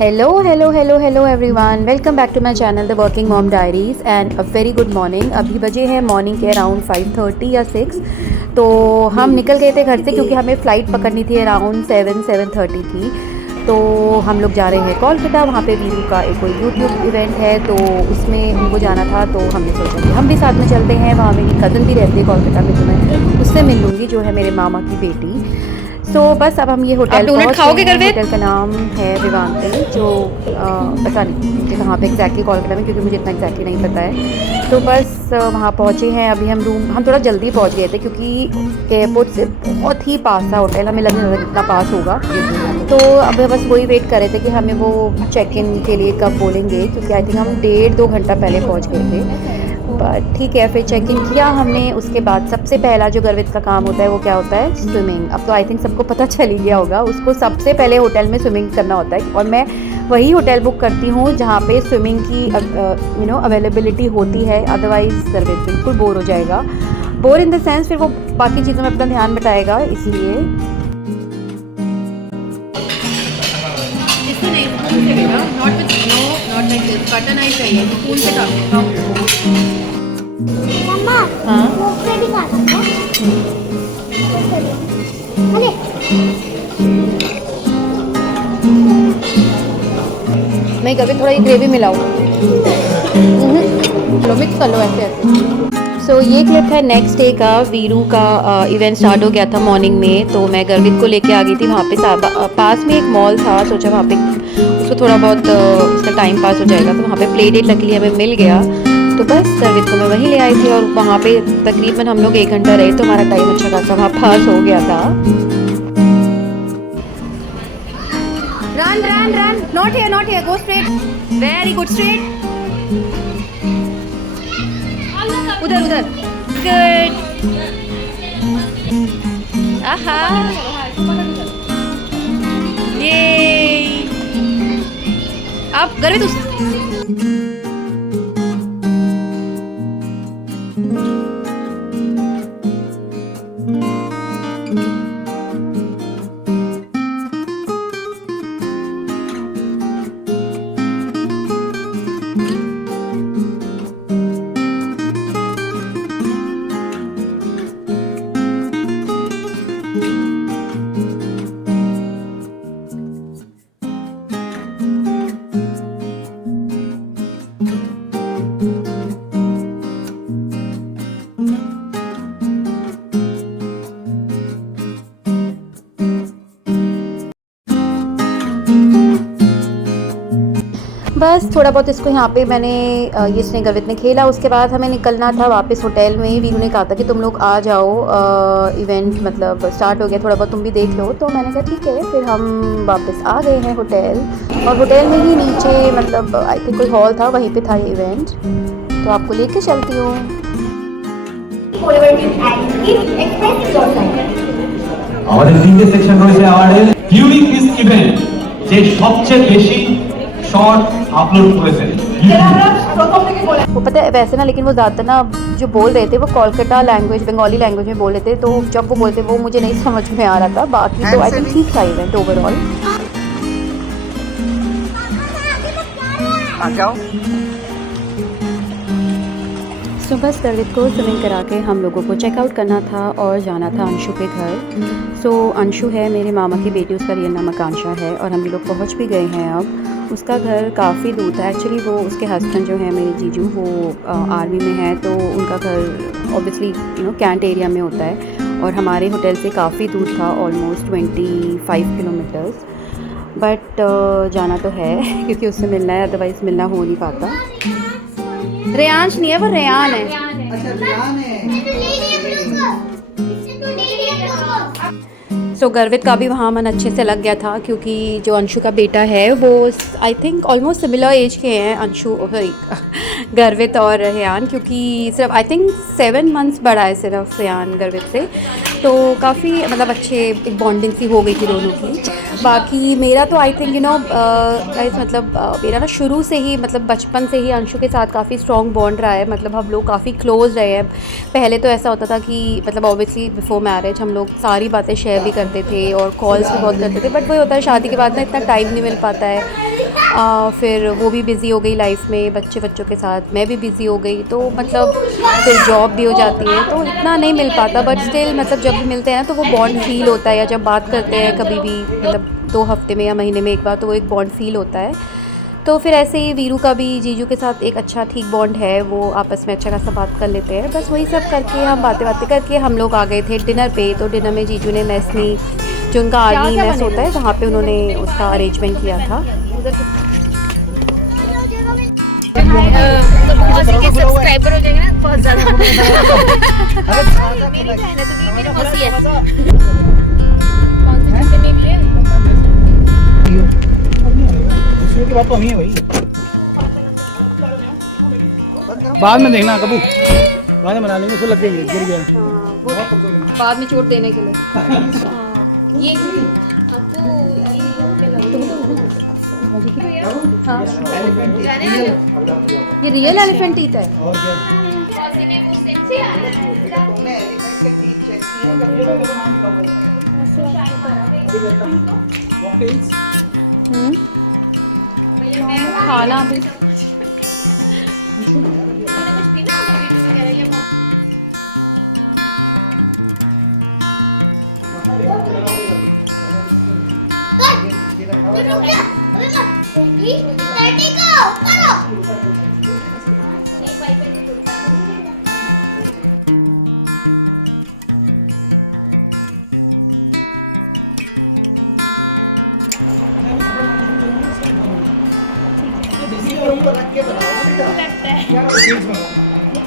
Hello hello hello hello everyone, welcome back to my channel the working mom diaries and a very good morning. अभी बजे हैं morning के around 5:30 या 6। तो हम निकल गए थे घर से क्योंकि हमें फ़्लाइट पकड़नी थी अराउंड 7-7:30 की। तो हम लोग जा रहे हैं कोलकाता, वहाँ पे वीरू का एक कोई यूट्यूब इवेंट है तो उसमें उनको जाना था। तो हमने सोचा कि हम भी साथ में चलते हैं। वहाँ मेरी कज़न भी रहती है कोलकाता में, तो मैं उससे मिल लूँगी, जो है मेरे मामा की बेटी। सो बस अब हम ये होटल पहुँच गए हैं। होटल का नाम है विवांती, जो पता नहीं मुझे कहाँ पे एग्जैक्टली कोलकाता में, क्योंकि मुझे इतना एग्जैक्टली नहीं पता है। तो बस वहाँ पहुँचे हैं। अभी हम थोड़ा जल्दी पहुँच गए थे क्योंकि एयरपोर्ट से बहुत ही पास था होटल, हमें लगने लगा कितना पास होगा। तो अब बस वही वेट कर रहे थे कि हमें वो चेक इन के लिए कब बोलेंगे, क्योंकि आई थिंक हम 1.5-2 घंटा पहले पहुँच गए थे। बट ठीक है, फिर चेक इन किया हमने। उसके बाद सबसे पहला जो गर्वित का काम होता है वो क्या होता है, स्विमिंग। अब तो आई थिंक सबको पता चल ही गया होगा, उसको सबसे पहले होटल में स्विमिंग करना होता है। और मैं वही होटल बुक करती हूँ जहाँ पे स्विमिंग की अवेलेबिलिटी होती है। अदरवाइज़ गर्वित बिल्कुल बोर हो जाएगा। बोर इन द सेंस फिर वो बाकी चीज़ों में अपना ध्यान बटाएगा, इसलिए हाँ नहीं, कभी थोड़ा ये ग्रेवी मिलाओ, चलो मिक्स कर लो ऐसे ऐसे। सो ये क्लिप है नेक्स्ट डे का। वीरू का इवेंट स्टार्ट हो गया था मॉर्निंग में, तो मैं गर्वित को लेके आ गई थी। वहाँ पे पास में एक मॉल था, सोचा वहाँ पे उसको थोड़ा बहुत उसका टाइम पास हो जाएगा। तो वहाँ पे प्ले डेट लकीली हमें मिल गया, तो बस गर्वित को मैं वहीं ले आई थी। और वहाँ पे तकरीबन हम लोग 1 घंटा रहे, तो हमारा टाइम अच्छा खासा वहाँ पास हो गया था। Run, not here, go straight, very good, straight, उधर, good, aha, yay, अब गर्वित उस बस थोड़ा बहुत इसको यहाँ पे मैंने ये इसने गर्वित ने खेला। उसके बाद हमें निकलना था वापस होटल में। वीरू ने कहा था कि तुम लोग आ जाओ, इवेंट मतलब स्टार्ट हो गया, थोड़ा बहुत तुम भी देख लो। तो मैंने कहा ठीक है। फिर हम वापस आ गए हैं होटल, और होटल में ही नीचे मतलब आई थिंक कोई हॉल था, वहीं पे था ये इवेंट। तो आपको लेके चलती हूँ। আমাদের তিনটে সেকশন রয়েছে আমাদের ডিউরিং দিস ইভেন্ট যে সবচেয়ে বেশি শর্ট আপলোড করেছে। वो पता है वैसे ना, लेकिन वो ज़्यादातर ना जो बोल रहे थे वो कोलकाता लैंग्वेज, बंगाली लैंग्वेज में बोल रहे थे। तो जब वो बोलते वो मुझे नहीं समझ में आ रहा था। बाकी तो आई थिंक ठीक था इवेंट ओवरऑल। तो बस गर्वित को स्विमिंग करा के हम लोगों को चेकआउट करना था और जाना था अंशु के घर। सो अंशु है मेरे मामा की बेटी, उसका रियल नाम आकांक्षा है, और हम लोग पहुंच भी गए हैं। अब उसका घर काफ़ी दूर था एक्चुअली। वो उसके हस्बैंड जो है मेरे जीजू, वो आर्मी में है, तो उनका घर ऑब्वियसली कैंट एरिया में होता है, और हमारे होटल से काफ़ी दूर था, ऑलमोस्ट 25 किलोमीटर्स। बट जाना तो है क्योंकि उससे मिलना है, अदरवाइज़ मिलना हो नहीं पाता। रेयांश नहीं है, वो रेयान है। अच्छा रेयान है। सो गर्वित का भी वहाँ मन अच्छे से लग गया था, क्योंकि जो अंशु का बेटा है वो I think almost similar age के हैं, अंशु गर्वित और रेयान, क्योंकि सिर्फ आई थिंक 7 मंथ्स बड़ा है सिर्फ रेयान गर्वित से। तो काफ़ी मतलब अच्छे एक बॉन्डिंग सी हो गई थी दोनों की। बाकी मेरा तो आई थिंक मतलब मेरा ना शुरू से ही मतलब बचपन से ही अंशु के साथ काफ़ी स्ट्रॉन्ग बॉन्ड रहा है। मतलब हम लोग काफ़ी क्लोज रहे हैं। पहले तो ऐसा होता था कि मतलब ऑब्वियसली बिफोर मैरिज हम लोग सारी बातें शेयर भी करते थे और कॉल्स भी बहुत करते थे, बट वही होता है शादी के बाद ना इतना टाइम नहीं मिल पाता है। फिर वो भी बिज़ी हो गई लाइफ में, बच्चों के साथ मैं भी बिज़ी हो गई, तो मतलब फिर जॉब भी हो जाती है तो इतना नहीं मिल पाता। बट स्टिल मतलब जब भी मिलते हैं ना तो वो बॉन्ड फील होता है, या जब बात करते हैं कभी भी मतलब 2 हफ्ते में या महीने में एक बार, तो वो एक बॉन्ड फील होता है। तो फिर ऐसे ही वीरू का भी जीजू के साथ एक अच्छा ठीक बॉन्ड है, वो आपस में अच्छा खासा बात कर लेते हैं। बस वही सब करके हम बातें करके हम लोग आ गए थे डिनर पे। तो डिनर में जीजू ने मैसनी, जो उनका आर्मी मैस होता है, वहाँ पे उन्होंने उसका अरेंजमेंट किया था। सब्सक्राइबर हो जाएंगे ना बहुत ज़्यादा। मेरी बहन है तो मेरी मौसी है। कौन सी चिकन नहीं लिए? उसमें की बात तो नहीं है भाई। बाद में देखना कबू, बाद में बना लेंगे। उसको लग गई, गिर गया। हाँ, वो बाद में चोट देने के लिए। ये हाँ, ये रियल एलिफेंट टीथ है। और क्या? खाना भी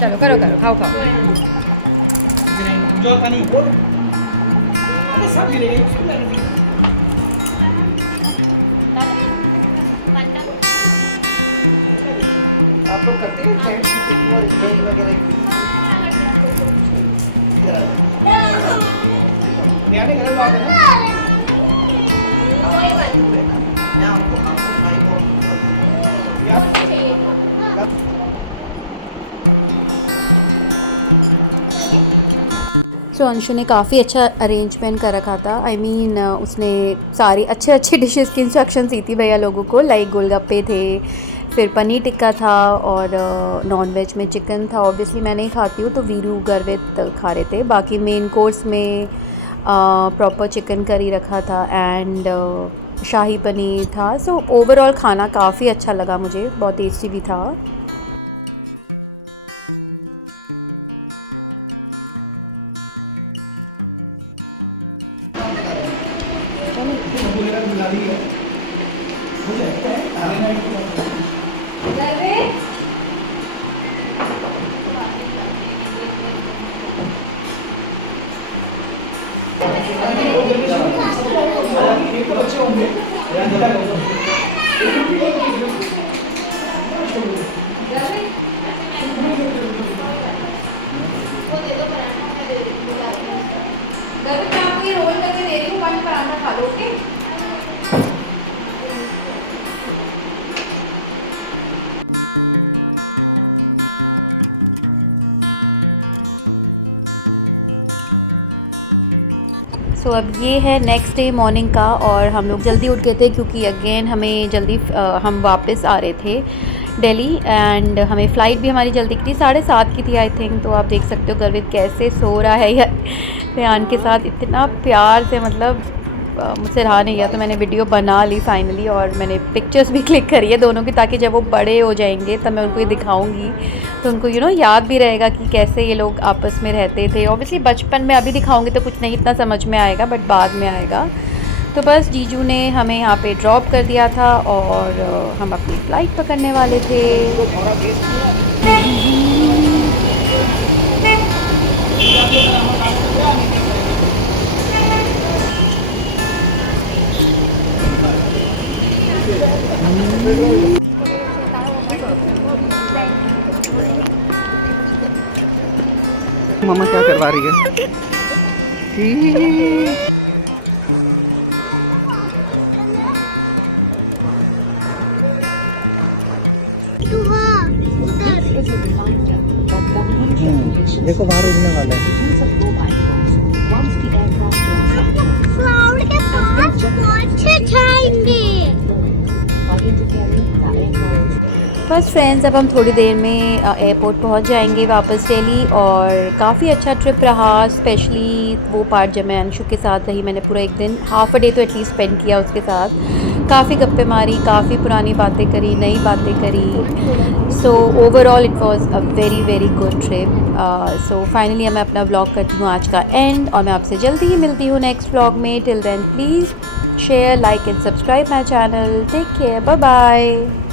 चलो करो करो, खाओ खाओ। जो पानी बोल, अरे सब गिरेगा। आप लोग करते हैं साइड की पिकिंग और स्प्रेड वगैरह की? बिरयानी गरम बात है ना? मैं आपको भाई को सो अंशु ने काफ़ी अच्छा अरेंजमेंट कर रखा था। आई मीन उसने सारी अच्छे डिशेस की इंस्ट्रक्शन दी थी भैया लोगों को। लाइक गोलगप्पे थे, फिर पनीर टिक्का था, और नॉन वेज में चिकन था। ऑब्वियसली मैं नहीं खाती हूँ तो वीरू गर्वित खा रहे थे। बाकी मेन कोर्स में प्रॉपर चिकन करी रखा था एंड शाही पनीर था। सो ओवरऑल खाना काफ़ी अच्छा लगा मुझे, बहुत टेस्टी भी था। अच्छे होंगे। रोल करके दे रही हूँ, पराठा खा लो। ओके। सो अब ये है नेक्स्ट डे मॉर्निंग का, और हम लोग जल्दी उठ गए थे क्योंकि अगेन हमें जल्दी हम वापस आ रहे थे दिल्ली, एंड हमें फ़्लाइट भी हमारी जल्दी की थी, 7:30 की थी आई थिंक। तो आप देख सकते हो गर्वित कैसे सो रहा है या रेहान के साथ इतना प्यार से, मतलब मुझसे रहा नहीं गया। तो मैंने वीडियो बना ली फाइनली, और मैंने पिक्चर्स भी क्लिक करी है दोनों की, ताकि जब वो बड़े हो जाएंगे तब मैं उनको ये दिखाऊंगी तो उनको याद भी रहेगा कि कैसे ये लोग आपस में रहते थे। ऑब्वियसली बचपन में अभी दिखाऊंगी तो कुछ नहीं इतना समझ में आएगा, बट बाद में आएगा। तो बस जीजू ने हमें यहाँ पे ड्रॉप कर दिया था और हम अपनी फ़्लाइट पकड़ने वाले थे। मम्मा क्या करवा रही है? देखो बाहर उड़ने वाला है। क्लाउड के पास पहुंच जाएंगे। बस फ्रेंड्स, अब हम थोड़ी देर में एयरपोर्ट पहुंच जाएंगे वापस दिल्ली। और काफ़ी अच्छा ट्रिप रहा, स्पेशली वो पार्ट जब मैं अंशु के साथ रही। मैंने पूरा एक दिन, हाफ अ डे तो एटलीस्ट स्पेंड किया उसके साथ। काफ़ी गप्पे मारी, काफ़ी पुरानी बातें करी, नई बातें करी। So overall it was a very very good trip. So finally मैं अपना व्लॉग करती हूँ आज का एंड, और मैं आपसे जल्दी ही मिलती हूँ नेक्स्ट व्लॉग में। Till then please share, like and subscribe my channel. Take care. Bye bye.